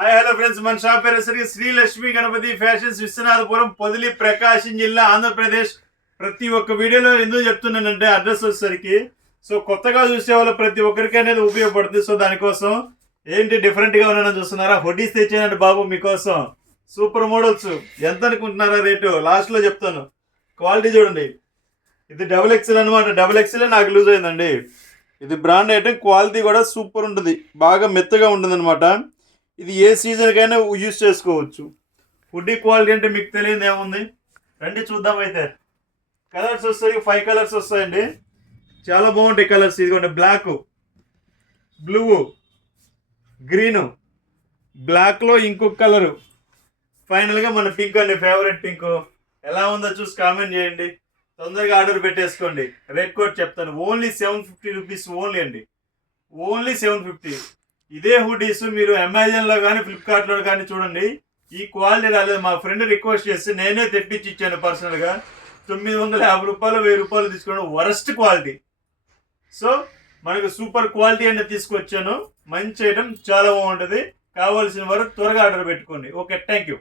Hi hello friends, మన shop పేరు Shri Lakshmi Ganapati fashions, Viswanathapuram, Podili, ప్రకాశం జిల్లా, ఆంధ్రప్రదేశ్. ప్రతి ఒక్క వీడియోలో ఎందుకు చెప్తున్నానంటే అడ్రస్ వచ్చేసరికి కొత్తగా చూసే వాళ్ళు ప్రతి ఒక్కరికి అనేది ఉపయోగపడుతుంది. దానికోసం ఏంటి డిఫరెంట్గా ఉన్నానని చూస్తున్నారా? హుడీస్ తెచ్చానండి బాబు మీకోసం. Super models. ఎంత అనుకుంటున్నారా రేటు? లాస్ట్లో చెప్తాను. క్వాలిటీ చూడండి. ఇది డబుల్ ఎక్సెల్ అనమాట. డబుల్ ఎక్సెల్ నాకు లూజ్ అయిందండి. ఇది బ్రాండ్ ఐటమ్. క్వాలిటీ కూడా సూపర్ ఉంటుంది, బాగా మెత్తగా ఉంటుంది అనమాట. ఇది ఏ సీజన్కైనా యూజ్ చేసుకోవచ్చు. హుడ్డీ క్వాలిటీ అంటే మీకు తెలియదు ఏముంది, రండి చూద్దాం. అయితే కలర్స్ వస్తాయి, 5 కలర్స్ వస్తాయండి. చాలా బాగుంటాయి కలర్స్. ఇదిగోండి, బ్లాక్, బ్లూ, గ్రీను, బ్లాక్లో ఇంకొక కలరు, ఫైనల్గా మన పింక్ అండి, ఫేవరెట్ పింక్. ఎలా ఉందో చూసి కామెంట్ చేయండి. తొందరగా ఆర్డర్ పెట్టేసుకోండి. రేట్ కోడ్ చెప్తాను. ఓన్లీ 750 రూపీస్ ఓన్లీ అండి. ఓన్లీ 750. ఇదే హుడీస్ మీరు అమెజాన్లో కానీ ఫ్లిప్కార్ట్లో కానీ చూడండి. ఈ క్వాలిటీ రాలేదు. మా ఫ్రెండ్ రిక్వెస్ట్ చేస్తే నేనే తెప్పించి ఇచ్చాను పర్సనల్గా. 950 రూపాయలు, 1000 రూపాయలు తీసుకోవడం వరస్ట్ క్వాలిటీ. మనకు సూపర్ క్వాలిటీ అనేది తీసుకొచ్చాను. మంచి ఐటమ్, చాలా బాగుంటుంది. కావాల్సిన వారు త్వరగా ఆర్డర్ పెట్టుకోండి. Okay, thank you.